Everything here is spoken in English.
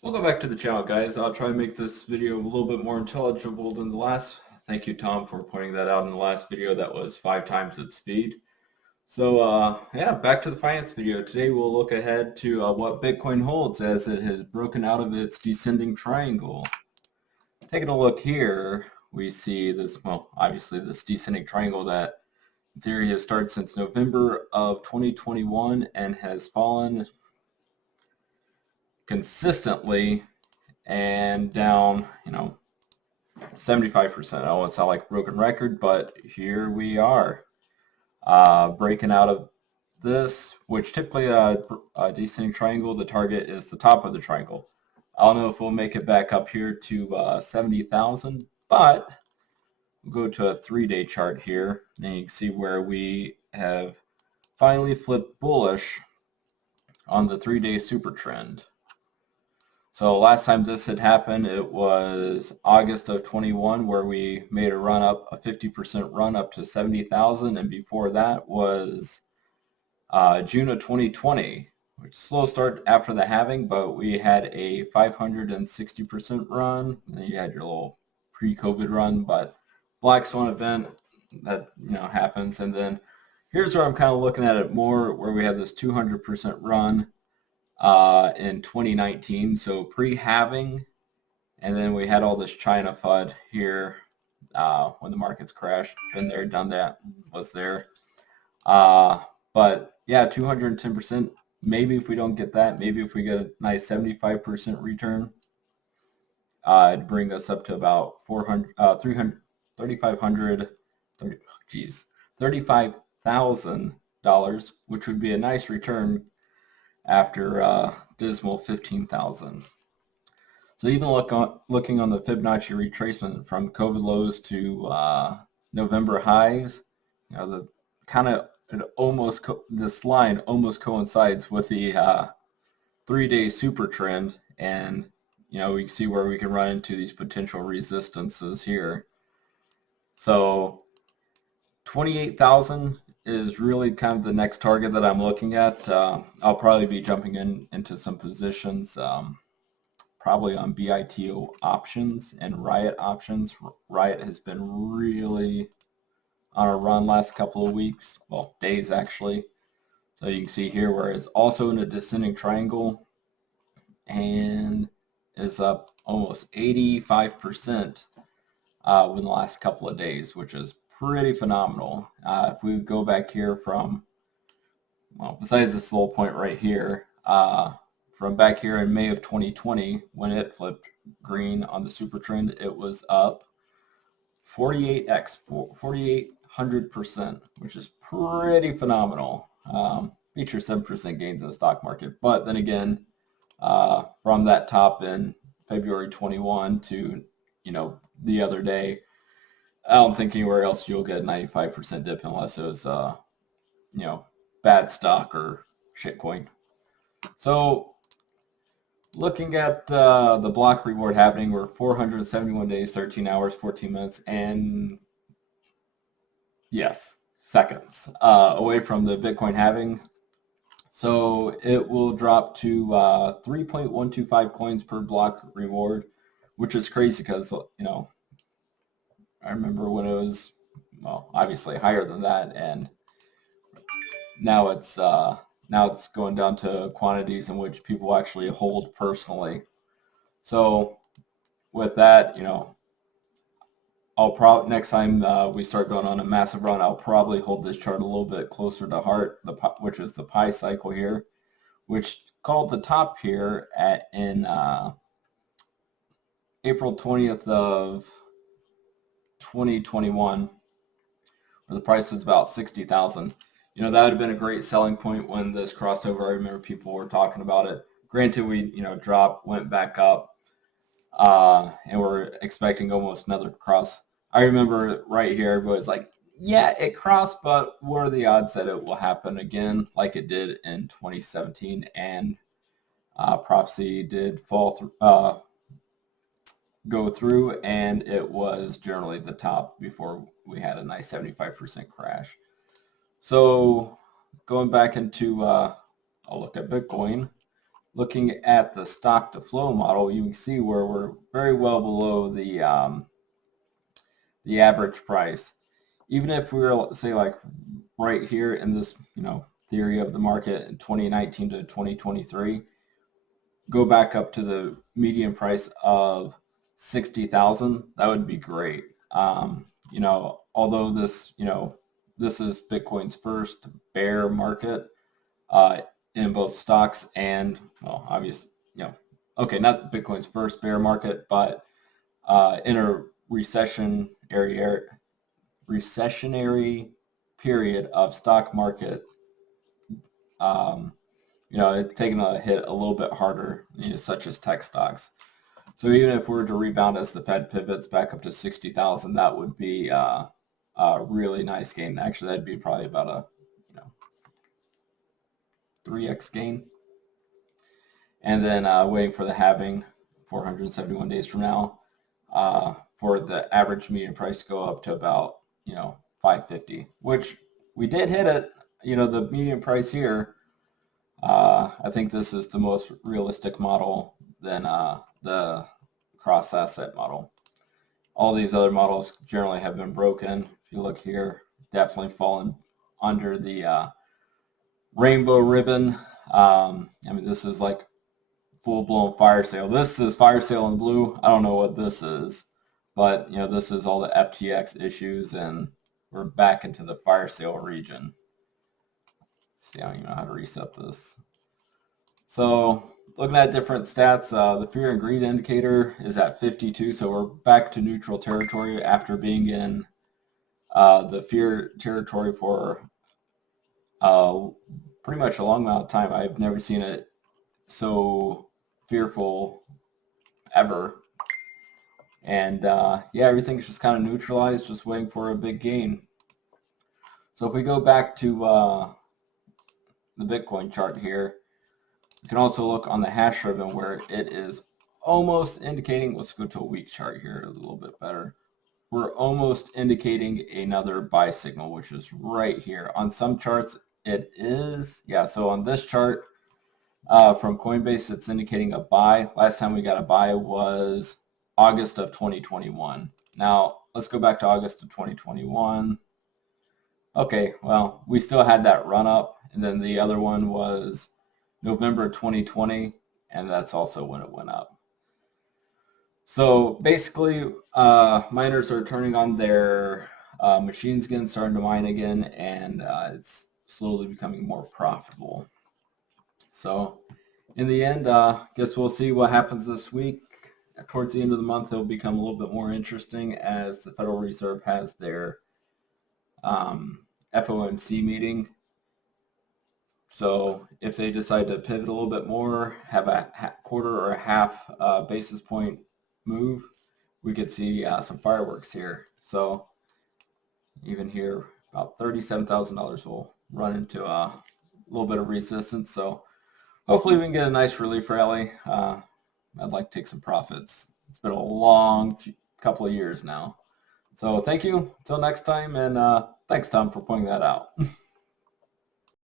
Welcome back to the channel, guys. I'll try to make this video a little bit more intelligible than the last. Thank you, Tom, for pointing that out in the last video. That was 5 times its speed. So, yeah, back to the finance video. Today we'll look ahead to what Bitcoin holds as it has broken out of its descending triangle. Taking a look here, we see this, well, obviously this descending triangle that in theory has started since November of 2021 and has fallen consistently and down, 75%. I don't want to sound like a broken record, but here we are, breaking out of this, which typically a descending triangle, the target is the top of the triangle. I don't know if we'll make it back up here to 70,000, but we'll go to a 3-day chart here, and you can see where we have finally flipped bullish on the 3-day super trend. So last time this had happened, it was August of 21, where we made a run up, a 50% run up to 70,000, and before that was June of 2020, which slow start after the halving, but we had a 560% run. And then you had your little pre-COVID run, but Black Swan event that happens, and then here's where I'm kind of looking at it more, where we have this 200% run in 2019, so pre-halving, and then we had all this China FUD here when the markets crashed. Been there, done that, was there. But yeah, 210%. Maybe if we don't get that, maybe if we get a nice 75% return, it'd bring us up to about 400, 300, 3,500, $35,000, which would be a nice return after dismal 15,000. So even looking on the Fibonacci retracement from COVID lows to November highs, the kind of this line almost coincides with the 3-day super trend, and we can see where we can run into these potential resistances here. So 28,000 is really kind of the next target that I'm looking at. I'll probably be jumping into some positions, probably on BITO options and Riot options. Riot has been really on a run last couple of weeks, well, days actually. So you can see here where it's also in a descending triangle and is up almost 85% in the last couple of days, which is pretty phenomenal. If we go back here from, well, besides this little point right here, from back here in May of 2020, when it flipped green on the super trend, it was up 4,800%, which is pretty phenomenal. Beat your 7% gains in the stock market. But then again, from that top in February 21 to, the other day, I don't think anywhere else you'll get a 95% dip unless it was, bad stock or shitcoin. So looking at the block reward happening, we're 471 days, 13 hours, 14 minutes, and yes, seconds away from the Bitcoin halving. So it will drop to 3.125 coins per block reward, which is crazy because, I remember when it was, well, obviously higher than that, and now it's going down to quantities in which people actually hold personally. So with that, I'll probably next time we start going on a massive run, I'll probably hold this chart a little bit closer to heart, which is the pi cycle here, which called the top here in April 20th of 2021, where the price was about 60,000. That would have been a great selling point when this crossed over. I remember people were talking about it. Granted, we dropped, went back up, and we're expecting almost another cross. I remember right here, everybody's like, yeah, it crossed, but what are the odds that it will happen again like it did in 2017? And prophecy did go through, and it was generally the top before we had a nice 75% crash. So going back into, I'll look at Bitcoin. looking at the stock to flow model, you can see where we're very well below the average price. Even if we were, say, like right here in this, theory of the market in 2019 to 2023, go back up to the median price of 60,000, that would be great. Although this, this is Bitcoin's first bear market in both stocks and, well, obviously, okay, not Bitcoin's first bear market, but in a recessionary period of stock market, it's taking a hit a little bit harder, such as tech stocks. So even if we were to rebound as the Fed pivots back up to 60,000, that would be a really nice gain. Actually, that'd be probably about a 3x gain. And then waiting for the halving 471 days from now for the average median price to go up to about 550, which we did hit it. The median price here. I think this is the most realistic model than the cross asset model. All these other models generally have been broken. If you look here, definitely fallen under the rainbow ribbon. This is like full-blown fire sale. This is fire sale in blue. I don't know what this is, but this is all the FTX issues, and we're back into the fire sale region. See, I don't even know how to reset this. So looking at different stats, the fear and greed indicator is at 52, so we're back to neutral territory after being in the fear territory for pretty much a long amount of time. I've never seen it so fearful ever. And everything's just kind of neutralized, just waiting for a big gain. So if we go back to the Bitcoin chart here, you can also look on the hash ribbon where it is almost indicating, let's go to a week chart here a little bit better. We're almost indicating another buy signal, which is right here. On some charts it is, so on this chart from Coinbase, it's indicating a buy. Last time we got a buy was August of 2021. Now let's go back to August of 2021. Okay, well, we still had that run up, and then the other one was November 2020, and that's also when it went up. So basically, miners are turning on their machines again, starting to mine again, and it's slowly becoming more profitable. So in the end, guess we'll see what happens this week. Towards the end of the month, it'll become a little bit more interesting as the Federal Reserve has their FOMC meeting. So if they decide to pivot a little bit more, have a quarter or a half basis point move, we could see some fireworks here. So even here, about $37,000 will run into a little bit of resistance. So hopefully we can get a nice relief rally. I'd like to take some profits. It's been a long couple of years now. So thank you. Until next time, and thanks, Tom, for pointing that out.